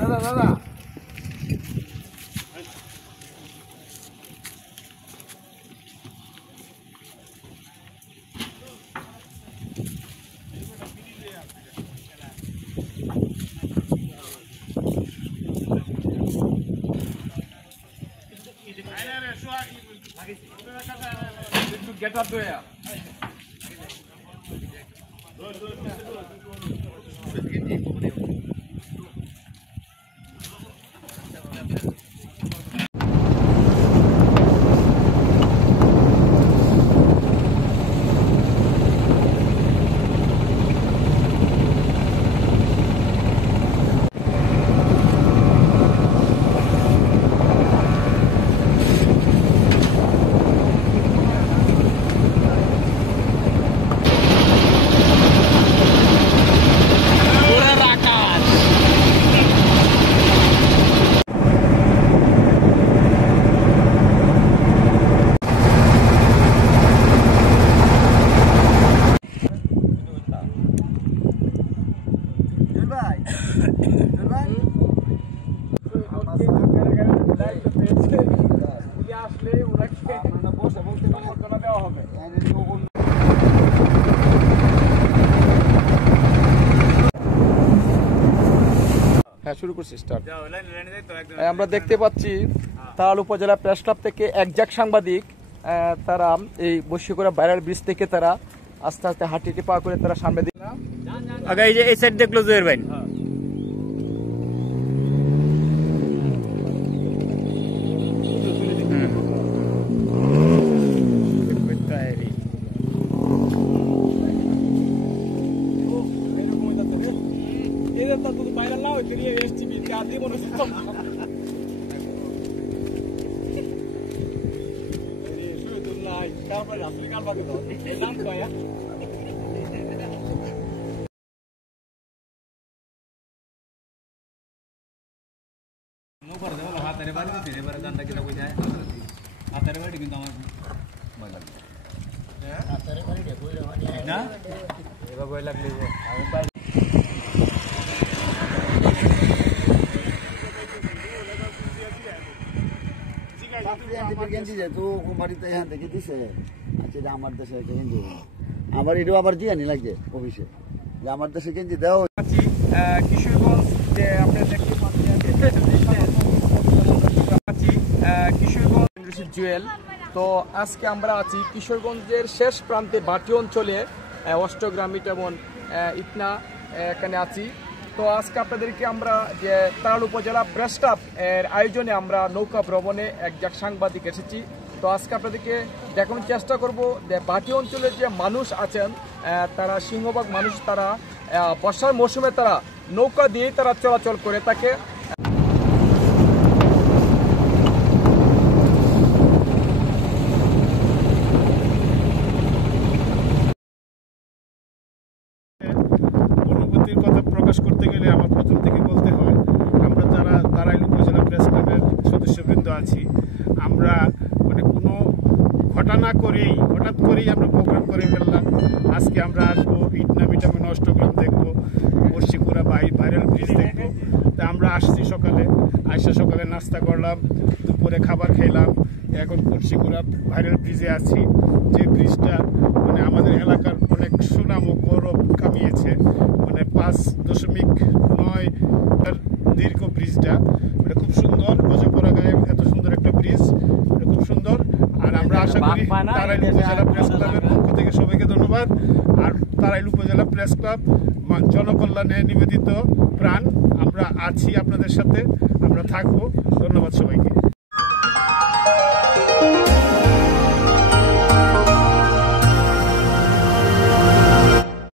দাদা দাদা get up there. শুরু করছি স্টার্ট। আমরা দেখতে পাচ্ছি তারাল উপজেলা প্রেস ক্লাব থেকে একজাক সাংবাদিক তারা এই বসিকরা বাইরের ব্রিজ থেকে তারা আস্তে আস্তে হাঁটিতে পা করে তারা সামনে দিকে আগে এই যে এই সাইড দেখলো জয়ের ভাই আমার এটা আবার জিয়ানি লাগছে অফিসে আমার দেশে গেঞ্জি দেওয়া কিশোরগঞ্জ যে আপনারা দেখতে পাচ্ছি কিশোরগঞ্জ জুয়েল। তো আজকে আমরা আছি কিশোরগঞ্জের শেষ প্রান্তে বাটি অঞ্চলে অষ্টগ্রাম যেমন ইটনা এখানে আছি। তো আজকে আপনাদেরকে আমরা যে তারাল উপজেলা প্রেস ক্লাব এর আয়োজনে আমরা নৌকা ভ্রমণে একজাক সাংবাদিক এসেছি। তো আজকে আপনাদেরকে দেখানোর চেষ্টা করব যে বাটি অঞ্চলের যে মানুষ আছেন তারা সিংহভাগ মানুষ তারা বর্ষার মৌসুমে তারা নৌকা দিয়ে তারা চলাচল করে থাকে। অনুভূতির কথা প্রকাশ করতে গেলে আমার প্রথম থেকে বলতে হয় আমরা যারা তারাইল উপজেলা প্রেস ক্লাবের সদস্যবৃন্দ আছি আমরা মানে কোনো ঘটনা করেই হঠাৎ করেই আমরা প্রোগ্রাম করে ফেললাম। আজকে আমরা আসবো ইটনা ভিটামিন অষ্টগ্রাম দেখবো, বর্ষিকুড়া ভাইরাল ব্রিজ দেখবো। তা আমরা আসছি সকালে সকালে নাস্তা করলাম, দুপুরে খাবার খেলাম, এখন বর্ষিকুড়া ভাইরাল ব্রিজে আছি। যে ব্রিজটা মানে আমাদের এলাকার অনেক সুনাম ও গৌরব কামিয়েছে, মানে 5.9 দীর্ঘ ব্রিজটা মানে খুব সুন্দর। অজপরা গায়ে এত সুন্দর একটা ব্রিজ মানে খুব সুন্দর। আর আমরা আশা করি তারাইল উপজেলা প্রেস ক্লাবের পক্ষ থেকে সবাইকে ধন্যবাদ। আর তারাইল উপজেলা প্রেস ক্লাব জনকল্যাণে নিবেদিত প্রাণ, আমরা আছি আপনাদের সাথে, আমরা থাকবো। ধন্যবাদ।